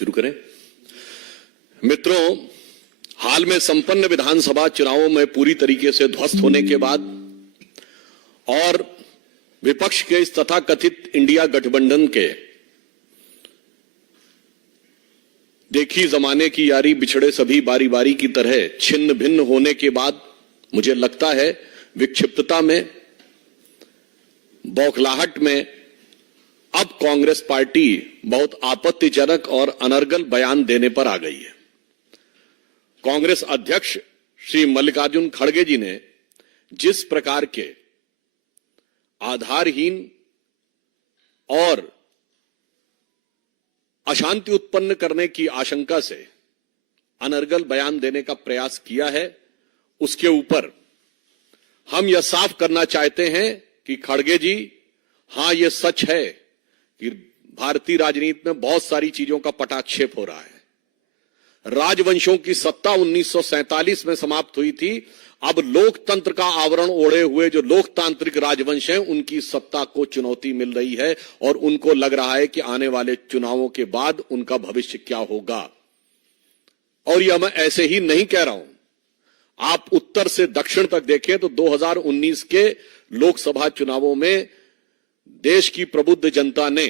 शुरू करें। मित्रों, हाल में संपन्न विधानसभा चुनावों में पूरी तरीके से ध्वस्त होने के बाद और विपक्ष के इस तथाकथित इंडिया गठबंधन के देखी जमाने की यारी बिछड़े सभी बारी बारी की तरह छिन्न भिन्न होने के बाद मुझे लगता है विक्षिप्तता में, बौखलाहट में अब कांग्रेस पार्टी बहुत आपत्तिजनक और अनर्गल बयान देने पर आ गई है। कांग्रेस अध्यक्ष श्री मल्लिकार्जुन खड़गे जी ने जिस प्रकार के आधारहीन और अशांति उत्पन्न करने की आशंका से अनर्गल बयान देने का प्रयास किया है, उसके ऊपर हम यह साफ करना चाहते हैं कि खड़गे जी, हां यह सच है कि भारतीय राजनीति में बहुत सारी चीजों का पटाक्षेप हो रहा है। राजवंशों की सत्ता 1947 में समाप्त हुई थी। अब लोकतंत्र का आवरण ओढ़े हुए जो लोकतांत्रिक राजवंश हैं, उनकी सत्ता को चुनौती मिल रही है और उनको लग रहा है कि आने वाले चुनावों के बाद उनका भविष्य क्या होगा। और यह मैं ऐसे ही नहीं कह रहा हूं। आप उत्तर से दक्षिण तक देखें तो 2019 के लोकसभा चुनावों में देश की प्रबुद्ध जनता ने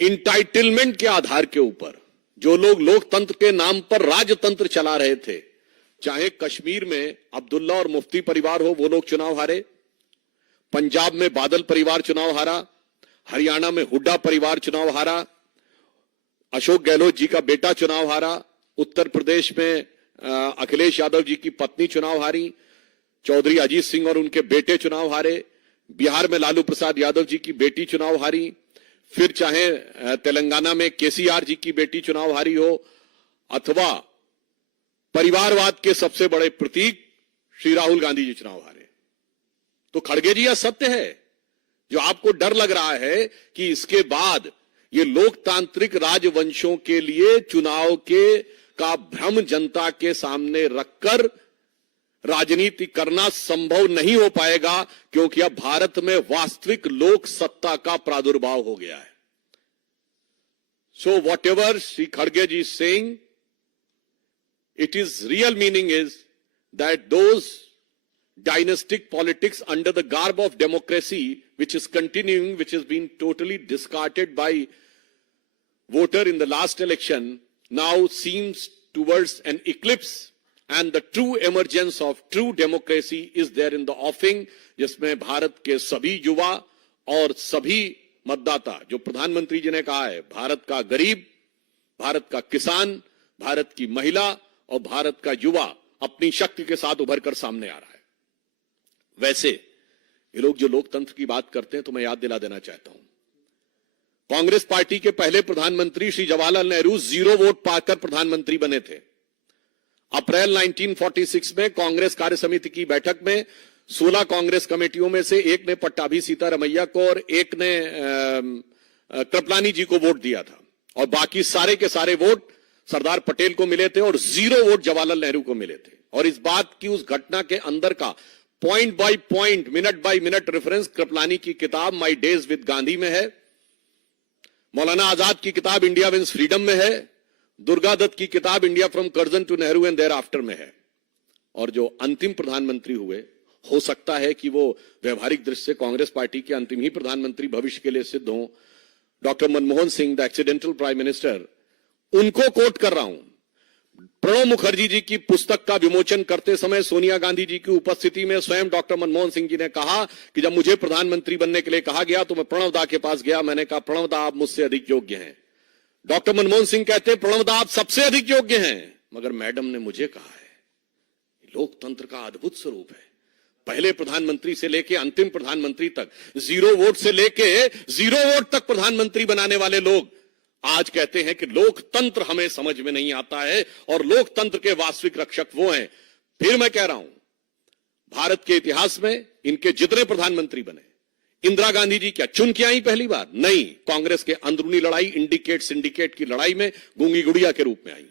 इंटाइटलमेंट के आधार के ऊपर जो लोग लोकतंत्र के नाम पर राजतंत्र चला रहे थे, चाहे कश्मीर में अब्दुल्ला और मुफ्ती परिवार हो, वो लोग चुनाव हारे, पंजाब में बादल परिवार चुनाव हारा, हरियाणा में हुड्डा परिवार चुनाव हारा, अशोक गहलोत जी का बेटा चुनाव हारा, उत्तर प्रदेश में अखिलेश यादव जी की पत्नी चुनाव हारी, चौधरी अजीत सिंह और उनके बेटे चुनाव हारे, बिहार में लालू प्रसाद यादव जी की बेटी चुनाव हारी, फिर चाहे तेलंगाना में केसीआर जी की बेटी चुनाव हारी हो, अथवा परिवारवाद के सबसे बड़े प्रतीक श्री राहुल गांधी जी चुनाव हारे। तो खड़गे जी, यह सत्य है। जो आपको डर लग रहा है कि इसके बाद ये लोकतांत्रिक राजवंशों के लिए चुनाव का भ्रम जनता के सामने रखकर राजनीति करना संभव नहीं हो पाएगा, क्योंकि अब भारत में वास्तविक लोक सत्ता का प्रादुर्भाव हो गया है। सो वॉट एवर श्री खड़गे जी saying, it is real meaning is that those dynastic politics under the garb of democracy, which is continuing, which has been totally discarded by voter in the last election, now seems towards an eclipse, and the true emergence of true democracy is there in the offing, जिसमें भारत के सभी युवा और सभी मतदाता, जो प्रधानमंत्री जी ने कहा है, भारत का गरीब, भारत का किसान, भारत की महिला और भारत का युवा अपनी शक्ति के साथ उभर कर सामने आ रहा है। वैसे ये लोग जो लोकतंत्र की बात करते हैं, तो मैं याद दिला देना चाहता हूं, कांग्रेस पार्टी के पहले प्रधानमंत्री श्री जवाहरलाल नेहरू 0 वोट पाकर प्रधानमंत्री बने थे। अप्रैल 1946 में कांग्रेस कार्य समिति की बैठक में 16 कांग्रेस कमेटियों में से एक ने पट्टाभी सीतारमैया को और एक ने कृपलानी जी को वोट दिया था, और बाकी सारे के सारे वोट सरदार पटेल को मिले थे और 0 वोट जवाहरलाल नेहरू को मिले थे। और इस बात की, उस घटना के अंदर का point by point, minute by minute reference Kripalani की किताब माय डेज विद गांधी में है, मौलाना आजाद की किताब इंडिया विंस फ्रीडम में है, दुर्गा दत्त की किताब India from Curzon to Nehru and thereafter में है। और जो अंतिम प्रधानमंत्री हुए, हो सकता है कि वो व्यवहारिक दृष्टि से कांग्रेस पार्टी के अंतिम ही प्रधानमंत्री भविष्य के लिए सिद्ध हों, doctor Manmohan Singh, the accidental prime minister, उनको कोट कर रहा हूं। प्रणब मुखर्जी जी की पुस्तक का विमोचन करते समय सोनिया गांधी जी की उपस्थिति में स्वयं डॉक्टर मनमोहन सिंह जी ने कहा कि जब मुझे प्रधानमंत्री बनने के लिए कहा गया तो मैं प्रणब दा के पास गया, मैंने कहा प्रणब दा आप मुझसे अधिक योग्य हैं। डॉक्टर मनमोहन सिंह कहते प्रणब दा आप सबसे अधिक योग्य हैं, मगर मैडम ने मुझे कहा है। लोकतंत्र का अद्भुत स्वरूप है। पहले प्रधानमंत्री से लेके अंतिम प्रधानमंत्री तक, 0 वोट से लेके 0 वोट तक प्रधानमंत्री बनाने वाले लोग आज कहते हैं कि लोकतंत्र हमें समझ में नहीं आता है और लोकतंत्र के वास्तविक रक्षक वो हैं। फिर मैं कह रहा हूं, भारत के इतिहास में इनके जितने प्रधानमंत्री बने, इंदिरा गांधी जी क्या चुन के आई पहली बार? नहीं, कांग्रेस के अंदरूनी लड़ाई, इंडिकेट सिंडिकेट की लड़ाई में गूंगी गुड़िया के रूप में आई।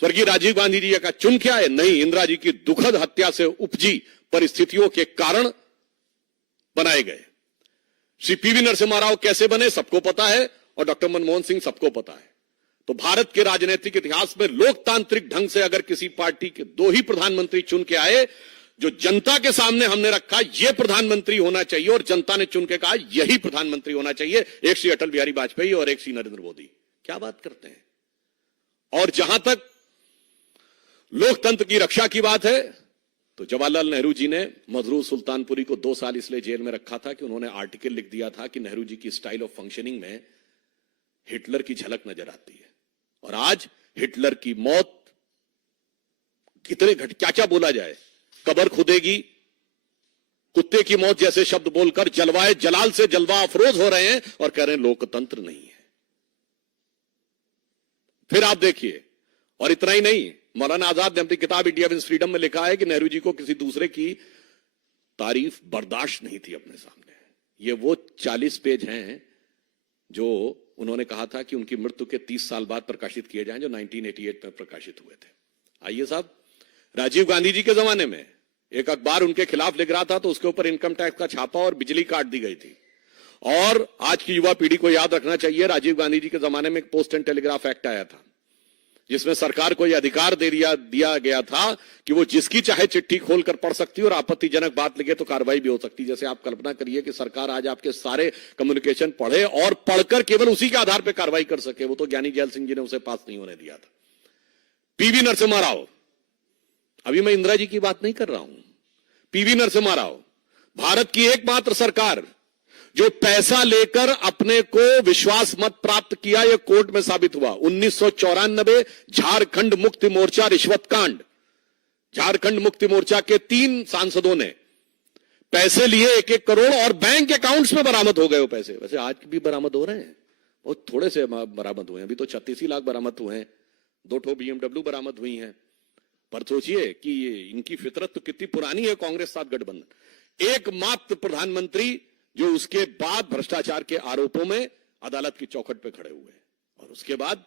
स्वर्गीय राजीव गांधी जी का चुन के आए? नहीं, इंदिरा जी की दुखद हत्या से उपजी परिस्थितियों के कारण बनाए गए। श्री पीवी नरसिम्हा राव कैसे बने सबको पता है, और डॉक्टर मनमोहन सिंह सबको पता है। तो भारत के राजनीतिक इतिहास में लोकतांत्रिक ढंग से अगर किसी पार्टी के 2 ही प्रधानमंत्री चुन के आए, जो जनता के सामने हमने रखा यह प्रधानमंत्री होना चाहिए और जनता ने चुन के कहा यही प्रधानमंत्री होना चाहिए, एक श्री अटल बिहारी वाजपेयी और एक श्री नरेंद्र मोदी। क्या बात करते हैं। और जहां तक लोकतंत्र की रक्षा की बात है, तो जवाहरलाल नेहरू जी ने मजरूर सुल्तानपुरी को 2 साल इसलिए जेल में रखा था कि उन्होंने आर्टिकल लिख दिया था कि नेहरू जी की स्टाइल ऑफ फंक्शनिंग में हिटलर की झलक नजर आती है। और आज हिटलर की मौत कितने क्या क्या बोला जाए, कब्र खुदेगी, कुत्ते की मौत जैसे शब्द बोलकर जलवाए जलाल से जलवा अफरोज हो रहे हैं और कह रहे हैं लोकतंत्र नहीं है। फिर आप देखिए, और इतना ही नहीं, मौलाना आजाद ने अपनी किताब इंडिया विंस फ्रीडम में लिखा है कि नेहरू जी को किसी दूसरे की तारीफ बर्दाश्त नहीं थी अपने सामने। ये वो 40 पेज हैं जो उन्होंने कहा था कि उनकी मृत्यु के 30 साल बाद प्रकाशित किए जाएं, जो 1988 में प्रकाशित हुए थे। आइए साहब, राजीव गांधी जी के जमाने में एक अखबार उनके खिलाफ लिख रहा था तो उसके ऊपर इनकम टैक्स का छापा और बिजली काट दी गई थी। और आज की युवा पीढ़ी को याद रखना चाहिए, राजीव गांधी जी के जमाने में एक पोस्ट एंड टेलीग्राफ एक्ट आया था, जिसमें सरकार को यह अधिकार दिया गया था कि वो जिसकी चाहे चिट्ठी खोलकर पढ़ सकती है और आपत्तिजनक बात लिखे तो कार्रवाई भी हो सकती है। जैसे आप कल्पना करिए कि सरकार आज आपके सारे कम्युनिकेशन पढ़े और पढ़कर केवल उसी के आधार पर कार्रवाई कर सके। वो तो ज्ञानी जैल सिंह जी ने उसे पास नहीं होने दिया था। पीवी नरसिम्हा राव, अभी मैं इंदिरा जी की बात नहीं कर रहा हूं, पीवी नरसिम्हा राव, भारत की एकमात्र सरकार जो पैसा लेकर अपने को विश्वास मत प्राप्त किया, यह कोर्ट में साबित हुआ। 1994 झारखंड मुक्ति मोर्चा रिश्वत कांड, झारखंड मुक्ति मोर्चा के 3 सांसदों ने पैसे लिए 1-1 करोड़ और बैंक अकाउंट्स में बरामद हो गए वो पैसे। वैसे आज भी बरामद हो रहे हैं, बहुत थोड़े से बरामद हुए हैं, अभी तो 36 लाख बरामद हुए हैं, 2 ठो BMW बरामद हुई हैं। पर सोचिए कि इनकी फितरत तो कितनी पुरानी है कांग्रेस साथ गठबंधन। एकमात्र प्रधानमंत्री जो उसके बाद भ्रष्टाचार के आरोपों में अदालत की चौखट पे खड़े हुए। और उसके बाद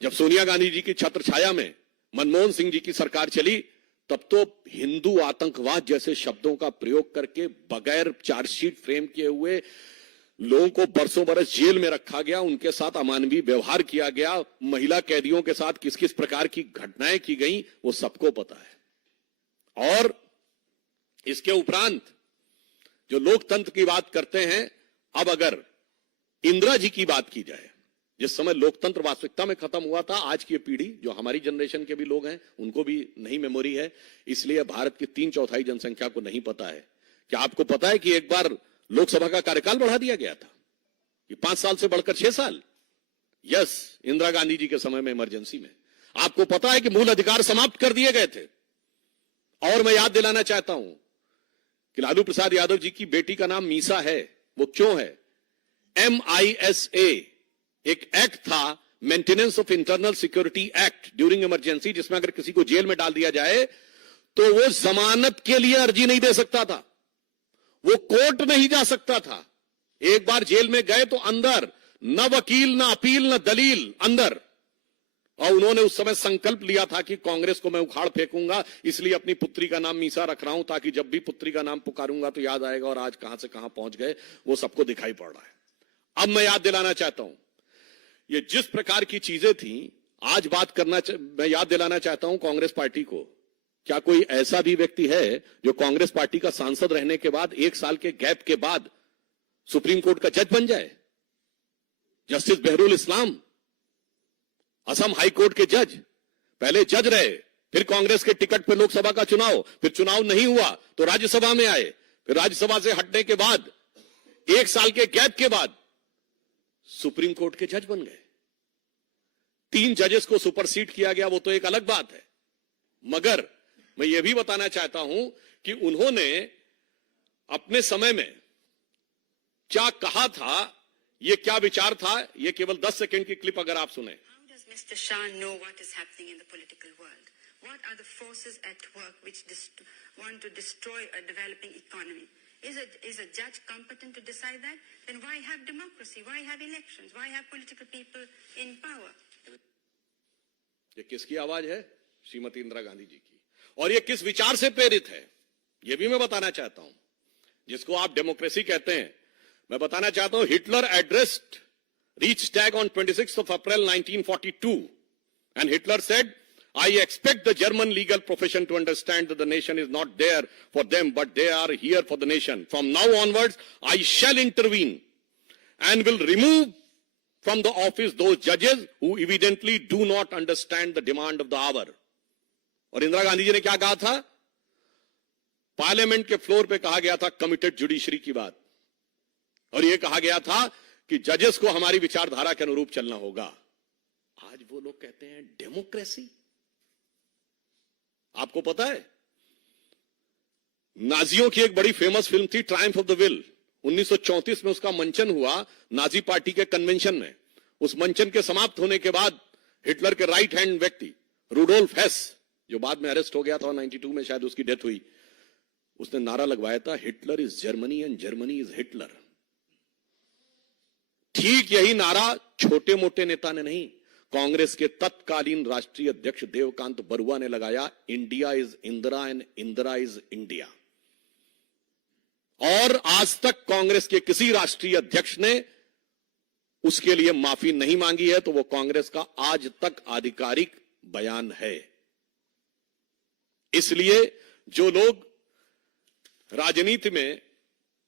जब सोनिया गांधी जी की छत्र छाया में मनमोहन सिंह जी की सरकार चली, तब तो हिंदू आतंकवाद जैसे शब्दों का प्रयोग करके बगैर चार्जशीट फ्रेम किए हुए लोगों को बरसों बरस जेल में रखा गया, उनके साथ अमानवीय व्यवहार किया गया, महिला कैदियों के साथ किस किस प्रकार की घटनाएं की गई वो सबको पता है। और इसके उपरांत जो लोकतंत्र की बात करते हैं, अब अगर इंदिरा जी की बात की जाए, जिस समय लोकतंत्र वास्तविकता में खत्म हुआ था, आज की पीढ़ी जो हमारी जनरेशन के भी लोग हैं उनको भी नहीं मेमोरी है, इसलिए भारत की 3/4 जनसंख्या को नहीं पता है। क्या आपको पता है कि एक बार लोकसभा का कार्यकाल बढ़ा दिया गया था कि 5 साल से बढ़कर 6 साल? यस, इंदिरा गांधी जी के समय में इमरजेंसी में। आपको पता है कि मूल अधिकार समाप्त कर दिए गए थे। और मैं याद दिलाना चाहता हूं कि लालू प्रसाद यादव जी की बेटी का नाम मीसा है। वो क्यों है? MISA एक एक्ट था, maintenance of internal security act during emergency, जिसमें अगर किसी को जेल में डाल दिया जाए तो वो जमानत के लिए अर्जी नहीं दे सकता था, वो कोर्ट नहीं जा सकता था। एक बार जेल में गए तो अंदर, न वकील, न अपील, न दलील, अंदर। और उन्होंने उस समय संकल्प लिया था कि कांग्रेस को मैं उखाड़ फेंकूंगा, इसलिए अपनी पुत्री का नाम मीसा रख रहा हूं ताकि जब भी पुत्री का नाम पुकारूंगा तो याद आएगा। और आज कहां से कहां पहुंच गए वो सबको दिखाई पड़ रहा है। अब मैं याद दिलाना चाहता हूं, ये जिस प्रकार की चीजें थी, आज मैं याद दिलाना चाहता हूं कांग्रेस पार्टी को, क्या कोई ऐसा भी व्यक्ति है जो कांग्रेस पार्टी का सांसद रहने के बाद 1 साल के गैप के बाद सुप्रीम कोर्ट का जज बन जाए? जस्टिस बहरुल इस्लाम, असम हाई कोर्ट के जज, पहले जज रहे, फिर कांग्रेस के टिकट पर लोकसभा का चुनाव, फिर चुनाव नहीं हुआ तो राज्यसभा में आए, फिर राज्यसभा से हटने के बाद 1 साल के गैप के बाद सुप्रीम कोर्ट के जज बन गए। 3 जजेस को सुपरसीड किया गया, वो तो एक अलग बात है। मगर मैं ये भी बताना चाहता हूं कि उन्होंने अपने समय में क्या कहा था, ये क्या विचार था, ये केवल 10 सेकंड की क्लिप अगर आप सुने। Mr. Shah know what is happening in the political world? What are the forces at work which want to destroy a developing economy? Is a judge competent to decide that? Then why have democracy? Why have elections? Why have political people in power? ये किसकी आवाज है? श्रीमती इंदिरा गांधी जी की। और ये किस विचार से प्रेरित है, ये भी मैं बताना चाहता हूं। जिसको आप डेमोक्रेसी कहते हैं, मैं बताना चाहता हूं, Hitler addressed Reichstag on 26th of April 1942, and Hitler said, I expect the German legal profession to understand that the nation is not there for them, but they are here for the nation. From now onwards, I shall intervene and will remove from the office those judges who evidently do not understand the demand of the hour. और इंदिरा गांधी जी ने क्या कहा था? Parliament के floor पे कहा गया था कमिटेड जुडिशरी की बात, और यह कहा गया था कि जजेस को हमारी विचारधारा के अनुरूप चलना होगा। आज वो लोग कहते हैं डेमोक्रेसी। आपको पता है, नाजियों की एक बड़ी फेमस फिल्म थी ट्रायम्फ ऑफ द विल। 1934 में उसका मंचन हुआ नाजी पार्टी के कन्वेंशन में। उस मंचन के समाप्त होने के बाद हिटलर के राइट हैंड व्यक्ति रुडोल्फ हेस, जो बाद में अरेस्ट हो गया था, 92 में शायद उसकी डेथ हुई, उसने नारा लगवाया था, Hitler is Germany and Germany is Hitler. ठीक यही नारा छोटे मोटे नेता ने नहीं, कांग्रेस के तत्कालीन राष्ट्रीय अध्यक्ष देवकांत बरुआ ने लगाया, India is Indira and Indira is India. और आज तक कांग्रेस के किसी राष्ट्रीय अध्यक्ष ने उसके लिए माफी नहीं मांगी है, तो वो कांग्रेस का आज तक आधिकारिक बयान है। इसलिए जो लोग राजनीति में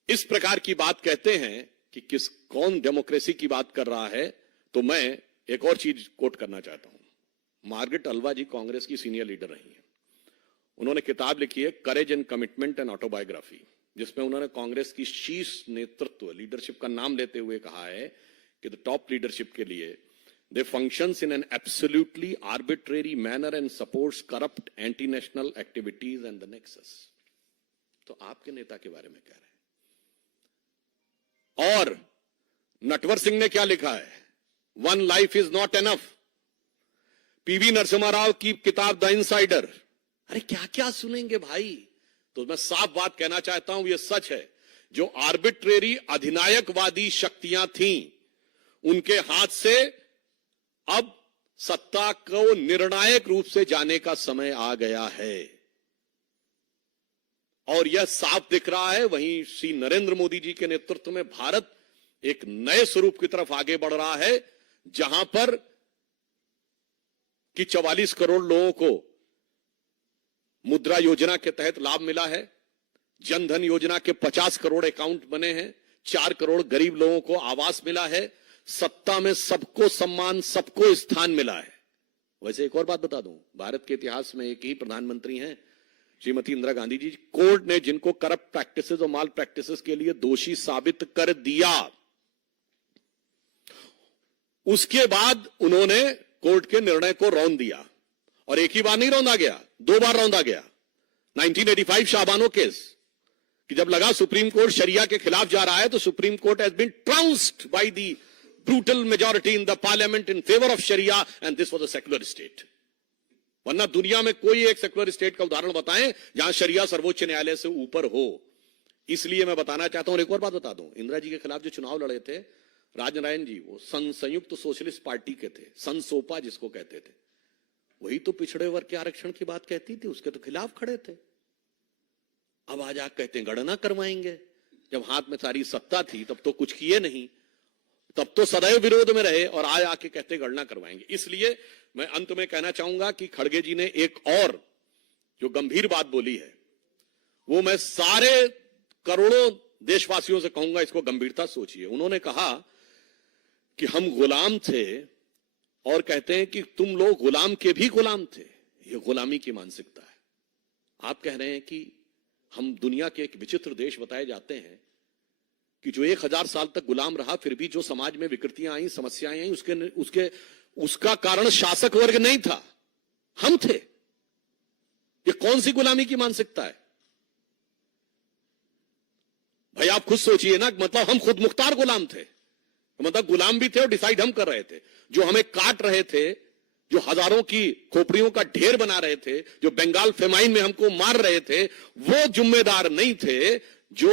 इस प्रकार की बात कहते हैं कि कौन डेमोक्रेसी की बात कर रहा है, तो मैं एक और चीज कोट करना चाहता हूं। मार्गरेट अल्वा जी कांग्रेस की सीनियर लीडर रही हैं। उन्होंने किताब लिखी है courage and commitment and autobiography, जिसमें उन्होंने कांग्रेस की शीर्ष नेतृत्व लीडरशिप का नाम लेते हुए कहा है कि द टॉप लीडरशिप के लिए they functions in an absolutely arbitrary manner and supports corrupt anti national activities and the nexus. तो आपके नेता के बारे में कह रहे हैं। और नटवर सिंह ने क्या लिखा है, one life is not enough. PV Narasimha Rao की किताब द इनसाइडर। अरे क्या क्या सुनेंगे भाई। तो मैं साफ बात कहना चाहता हूं, यह सच है, जो आर्बिट्रेरी अधिनायकवादी शक्तियां थीं, उनके हाथ से अब सत्ता को निर्णायक रूप से जाने का समय आ गया है। और यह साफ दिख रहा है, वहीं श्री नरेंद्र मोदी जी के नेतृत्व में भारत एक नए स्वरूप की तरफ आगे बढ़ रहा है, जहां पर कि 44 करोड़ लोगों को मुद्रा योजना के तहत लाभ मिला है, जनधन योजना के 50 करोड़ अकाउंट बने हैं, 4 करोड़ गरीब लोगों को आवास मिला है, सत्ता में सबको सम्मान, सबको स्थान मिला है। वैसे एक और बात बता दूं, भारत के इतिहास में एक ही प्रधानमंत्री हैं, श्रीमती इंदिरा गांधी जी। कोर्ट ने जिनको करप्ट प्रैक्टिसेस और माल प्रैक्टिसेस के लिए दोषी साबित कर दिया, उसके बाद उन्होंने कोर्ट के निर्णय को रौंद दिया। और एक ही बार नहीं रौंदा गया, 2 बार रौंदा गया। 1985 शाहबानो केस, कि जब लगा सुप्रीम कोर्ट शरिया के खिलाफ जा रहा है, तो supreme court has been trounced by the brutal majority in the parliament in favour of sharia, and this was a secular state. वरना दुनिया में कोई एक सेक्युलर स्टेट का उदाहरण बताएं जहां शरिया सर्वोच्च न्यायालय से ऊपर हो। इसलिए मैं बताना चाहता हूं, और एक और बात बता दूं, इंदिरा जी के खिलाफ जो चुनाव लड़े थे राजनारायण जी, वो संयुक्त सोशलिस्ट पार्टी के थे, संसोपा जिसको कहते थे। वही तो पिछड़े वर्ग के आरक्षण की बात कहती थी, उसके तो खिलाफ खड़े थे। अब आज आप कहते हैं गणना करवाएंगे। जब हाथ में सारी सत्ता थी तब तो कुछ किए नहीं, तब तो सदैव विरोध में रहे, और आज आके कहते गणना करवाएंगे। इसलिए मैं अंत में कहना चाहूंगा कि खड़गे जी ने एक और जो गंभीर बात बोली है, वो मैं सारे करोड़ों देशवासियों से कहूंगा, इसको गंभीरता सोचिए। उन्होंने कहा कि हम गुलाम थे, और कहते हैं कि तुम लोग गुलाम के भी गुलाम थे। ये गुलामी की मानसिकता है। आप कह रहे हैं कि हम दुनिया के एक विचित्र देश बताए जाते हैं कि जो 1000 साल तक गुलाम रहा, फिर भी जो समाज में विकृतियां आई, समस्याएं आई, उसका कारण शासक वर्ग नहीं था, हम थे। ये कौन सी गुलामी की मानसिकता है भाई? आप खुद सोचिए ना, मतलब हम खुद मुख्तार गुलाम थे, मतलब गुलाम भी थे और डिसाइड हम कर रहे थे। जो हमें काट रहे थे, जो हजारों की खोपड़ियों का ढेर बना रहे थे, जो बंगाल फेमाइन में हमको मार रहे थे, वो जिम्मेदार नहीं थे। जो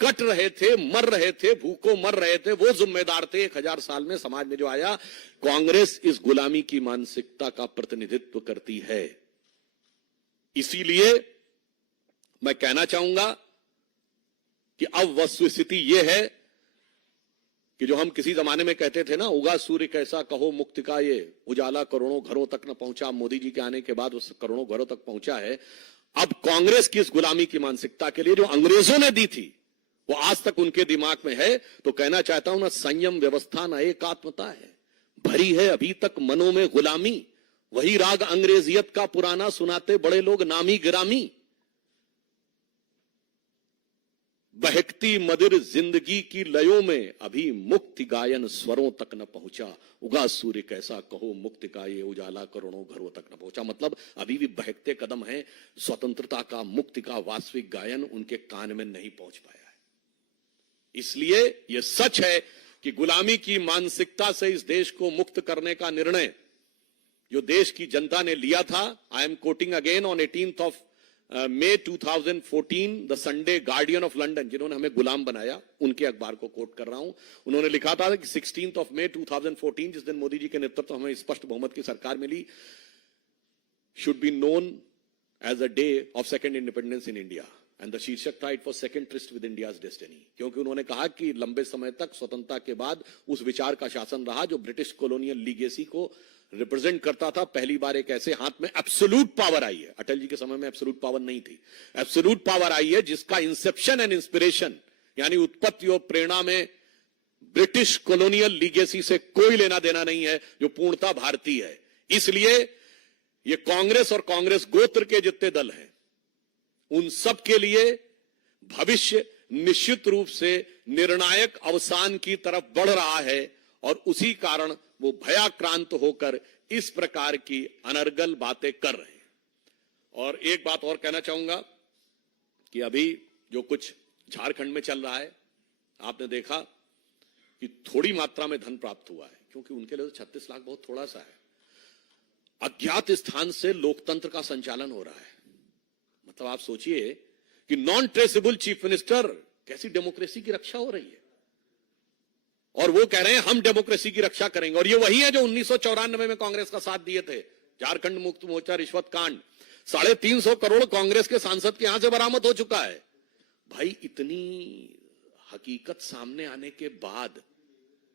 कट रहे थे, मर रहे थे, भूखों मर रहे थे, वो जिम्मेदार थे। 1000 साल में समाज में जो आया, कांग्रेस इस गुलामी की मानसिकता का प्रतिनिधित्व करती है। इसीलिए मैं कहना चाहूंगा कि अब वस्तुस्थिति यह है कि जो हम किसी जमाने में कहते थे ना, उगा सूर्य कैसा कहो मुक्ति का ये उजाला करोड़ों घरों तक न पहुंचा, मोदी जी के आने के बाद उस करोड़ों घरों तक पहुंचा है। अब कांग्रेस की इस गुलामी की मानसिकता के लिए जो अंग्रेजों ने दी थी वो आज तक उनके दिमाग में है। तो कहना चाहता हूं ना, संयम व्यवस्था न एकात्मता है, भरी है अभी तक मनों में गुलामी, वही राग अंग्रेजियत का पुराना सुनाते बड़े लोग नामी गिरामी। बहकती मदिर जिंदगी की लयों में अभी मुक्ति गायन स्वरों तक न पहुंचा, उगा सूर्य कैसा कहो मुक्ति का ये उजाला करोड़ों घरों तक न पहुंचा। मतलब अभी भी बहकते कदम है, स्वतंत्रता का मुक्ति का वास्तविक गायन उनके कान में नहीं पहुंच पाया है। इसलिए यह सच है कि गुलामी की मानसिकता से इस देश को मुक्त करने का निर्णय जो देश की जनता ने लिया था, I am quoting again on 18th of May 2014 the Sunday guardian of London, जिन्होंने हमें गुलाम बनाया, उनके अखबार को कोट कर रहा हूं। उन्होंने लिखा था कि 16th of May 2014, जिस दिन मोदी जी के नेतृत्व हमें स्पष्ट बहुमत की सरकार मिली, should be known as a day of second independence in India and the शीर्षक था it was second tryst with India's destiny. क्योंकि उन्होंने कहा कि लंबे समय तक स्वतंत्रता के बाद उस विचार का शासन रहा जो ब्रिटिश कॉलोनियल लीगेसी को रिप्रेजेंट करता था। पहली बार एक ऐसे हाथ में एब्सोल्यूट पावर आई है, अटल जी के समय में एब्सोल्यूट पावर नहीं थी, एब्सोल्यूट पावर आई है जिसका इंसेप्शन एंड इंस्पिरेशन यानी उत्पत्ति और प्रेरणा में ब्रिटिश कॉलोनियल लीगेसी से कोई लेना देना नहीं है, जो पूर्णता भारतीय है। इसलिए ये कांग्रेस और कांग्रेस गोत्र के जितने दल हैं उन सब के लिए भविष्य निश्चित रूप से निर्णायक अवसान की तरफ बढ़ रहा है और उसी कारण वो भयाक्रांत होकर इस प्रकार की अनर्गल बातें कर रहे हैं। और एक बात और कहना चाहूंगा कि अभी जो कुछ झारखंड में चल रहा है, आपने देखा कि थोड़ी मात्रा में धन प्राप्त हुआ है, क्योंकि उनके लिए तो 36 लाख बहुत थोड़ा सा है। अज्ञात स्थान से लोकतंत्र का संचालन हो रहा है। मतलब आप सोचिए कि नॉन ट्रेसेबल चीफ मिनिस्टर, कैसी डेमोक्रेसी की रक्षा हो रही है। और वो कह रहे हैं हम डेमोक्रेसी की रक्षा करेंगे। और ये वही है जो 1994 में कांग्रेस का साथ दिए थे। झारखंड मुक्त मोर्चा रिश्वत कांड, 350 करोड़ कांग्रेस के सांसद के यहां से बरामद हो चुका है। भाई, इतनी हकीकत सामने आने के बाद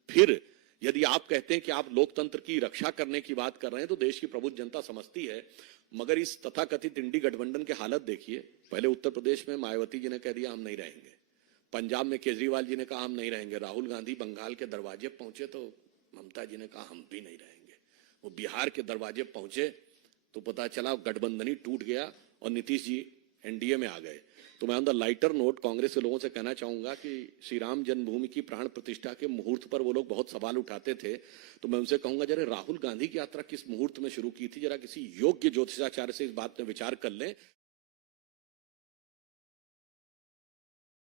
फिर यदि आप कहते हैं कि आप लोकतंत्र की रक्षा करने की बात कर रहे हैं, तो देश की प्रबुद्ध जनता समझती है। मगर इस तथाकथित इंडी गठबंधन के हालत देखिए। पहले उत्तर प्रदेश में मायावती जी ने कह दिया हम नहीं रहेंगे, पंजाब में केजरीवाल जी ने कहा हम नहीं रहेंगे, राहुल गांधी बंगाल के दरवाजे पहुंचे तो ममता जी ने कहा हम भी नहीं रहेंगे, वो बिहार के दरवाजे पहुंचे तो पता चला गठबंधन ही टूट गया और नीतीश जी एनडीए में आ गए। तो मैं on the lighter note Congress के लोगों से कहना चाहूंगा कि श्री राम जन्मभूमि की प्राण प्रतिष्ठा के मुहूर्त पर वो लोग बहुत सवाल उठाते थे। तो मैं उनसे कहूंगा, जरा राहुल गांधी की यात्रा किस मुहूर्त में शुरू की थी, जरा किसी योग्य ज्योतिषाचार्य से इस बात में विचार कर लें।